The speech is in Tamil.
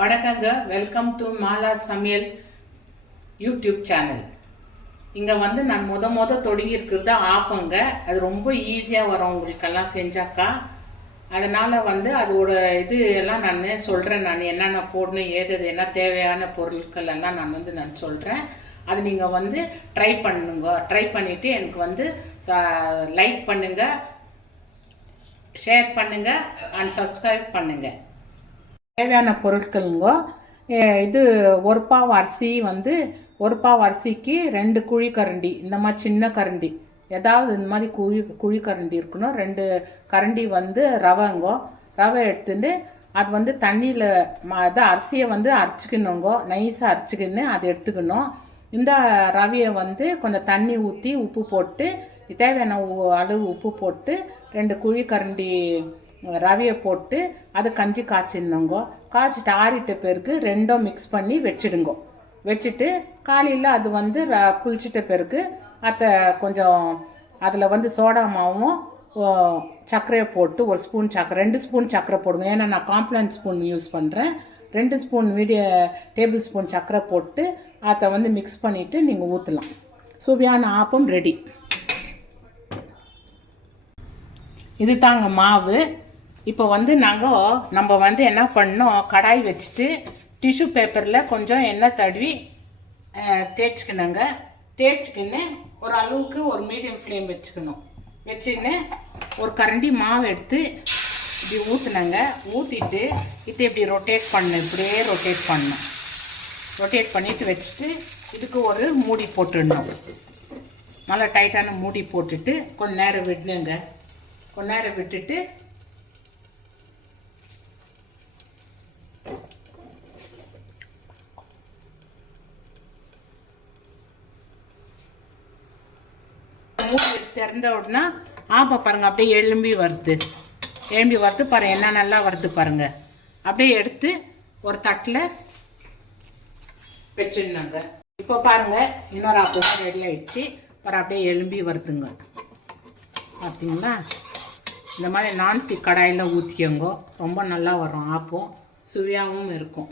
வணக்கங்க. வெல்கம் டு மாலா சமையல் யூடியூப் சேனல். இங்கே வந்து நான் தொடங்கியிருக்கிறது ஆப்பங்க. அது ரொம்ப ஈஸியாக வரும் உங்களுக்கெல்லாம் செஞ்சாக்கா. அதனால் வந்து அதோட இது எல்லாம் நான் சொல்கிறேன். நான் என்னென்ன போடணும், என்ன தேவையான பொருட்கள் எல்லாம் நான் சொல்கிறேன். அது நீங்கள் வந்து ட்ரை பண்ணுங்க. ட்ரை பண்ணிவிட்டு எனக்கு வந்து லைக் பண்ணுங்கள், ஷேர் பண்ணுங்கள் அண்ட் சப்ஸ்கிரைப் பண்ணுங்கள். தேவையான பொருட்களுங்க இது ஒரு பாவு அரிசி வந்து ஒரு பாவு அரிசிக்கு 2 குழிக்கரண்டி இந்த மாதிரி சின்ன கரண்டி, ஏதாவது இந்த மாதிரி குழிக்கரண்டி இருக்கணும். 2 கரண்டி வந்து ரவைங்கோ. ரவை எடுத்துட்டு அது வந்து தண்ணியில் அது அரிசியை வந்து அரைச்சிக்கணுங்கோ. நைஸாக அரைச்சிக்கின்னு அதை எடுத்துக்கணும். இந்த ரவையை வந்து கொஞ்சம் தண்ணி ஊற்றி உப்பு போட்டு தேவையான அளவு உப்பு போட்டு 2 குழிக்கரண்டி ரவையை போட்டு அது கஞ்சி காய்ச்சிடணுங்கோ. காய்ச்சிட்டு ஆறிட்ட பிறகு ரெண்டும் மிக்ஸ் பண்ணி வச்சிடுங்கோ. வச்சுட்டு காலையில் அது வந்து புளிச்சிட்ட பிறகு அதை கொஞ்சம் அதில் வந்து சோடா மாவும் சர்க்கரையை போட்டு 1 ஸ்பூன் சர்க்கரை 2 ஸ்பூன் சர்க்கரை போடுங்க. ஏன்னா நான் காம்ப்ளான் ஸ்பூன் யூஸ் பண்ணுறேன். 2 ஸ்பூன் டேபிள் ஸ்பூன் சர்க்கரை போட்டு அதை வந்து மிக்ஸ் பண்ணிவிட்டு நீங்கள் ஊற்றலாம். சுவையான ஆப்பம் ரெடி. இது தாங்க மாவு. இப்போ வந்து நம்ம வந்து என்ன பண்ணோம், கடாய் வச்சுட்டு டிஷ்யூ பேப்பரில் கொஞ்சம் எண்ணெய் தடவி தேய்ச்சிக்கணுங்க. தேய்ச்சிக்கின்னு ஒரு அளவுக்கு ஒரு மீடியம் ஃப்ளேம் வச்சுக்கணும். வச்சுன்னு ஒரு கரண்டி மாவு எடுத்து இப்படி ஊற்றுனங்க. ஊற்றிட்டு இதை இப்படி ரொட்டேட் பண்ணணும். இப்படியே ரொட்டேட் பண்ணணும். ரொட்டேட் பண்ணிவிட்டு வச்சுட்டு இதுக்கு ஒரு மூடி போட்டுடணும். நல்லா டைட்டான மூடி போட்டுட்டு கொஞ்சம் நேரம் விடணுங்க. கொஞ்ச நேரம் விட்டுட்டு மூடி திறந்த உடனே ஆப்பம் பாருங்கள் அப்படியே எழும்பி வருது பாருங்கள். என்ன நல்லா வருது பாருங்கள். அப்படியே எடுத்து ஒரு தட்டில் வச்சிடணுங்க. இப்போ பாருங்கள் இன்னொரு ஆப்பம் ரெடி ஆகிடுச்சு. அப்படியே எழும்பி வருதுங்க. பார்த்தீங்களா? இந்த மாதிரி நான்ஸ்டிக் கடாயில் ஊற்றிக்கோங்க. ரொம்ப நல்லா வரும் ஆப்பம். சுவையாகவும் இருக்கும்.